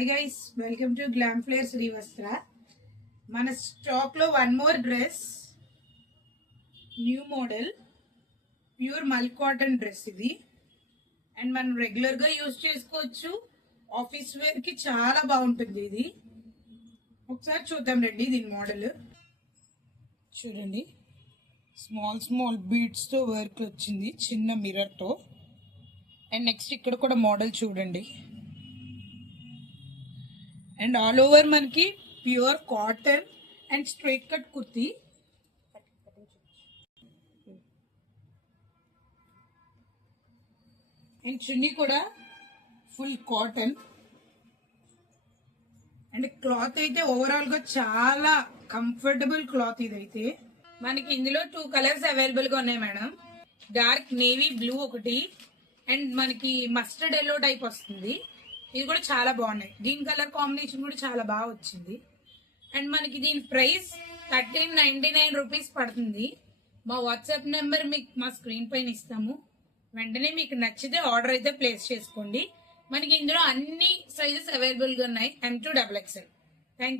Hi guys, welcome to glam flare Srivastra. మన stock లో one more dress, new model pure mul cotton dress ఇది. And మనం regular గా use చేసుకోవచ్చు, ఆఫీస్ వేర్ కి చాలా బాగుంటుంది ఇది. ఒకసారి చూద్దాం రండి దీని మోడల్. చూడండి, స్మాల్ స్మాల్ బీడ్స్ తో వర్క్ వచ్చింది, చిన్న మిర్రర్ తో. అండ్ నెక్స్ట్ ఇక్కడ కూడా మోడల్ చూడండి. అండ్ ఆల్ ఓవర్ మనకి pure cotton and straight cut kurti. And chunni కూడా ఫుల్ కాటన్. అండ్ క్లాత్ అయితే ఓవరాల్ గా చాలా కంఫర్టబుల్ క్లాత్. ఇదైతే మనకి ఇందులో 2 కలర్స్ అవైలబుల్ గా ఉన్నాయి మేడం. డార్క్ నేవీ బ్లూ ఒకటి, అండ్ మనకి మస్టర్డ్ ఎల్లో టైప్ వస్తుంది. ఇది కూడా చాలా బాగున్నాయి. గ్రీన్ కలర్ కాంబినేషన్ కూడా చాలా బాగా వచ్చింది. అండ్ మనకి దీని ప్రైస్ 1399 రూపీస్ పడుతుంది. మా వాట్సాప్ నెంబర్ మీకు మా స్క్రీన్ పైన ఇస్తాము. వెంటనే మీకు నచ్చితే ఆర్డర్ అయితే ప్లేస్ చేసుకోండి. మనకి ఇందులో అన్ని సైజెస్ అవైలబుల్ గా ఉన్నాయి, M to XXL. Thank you.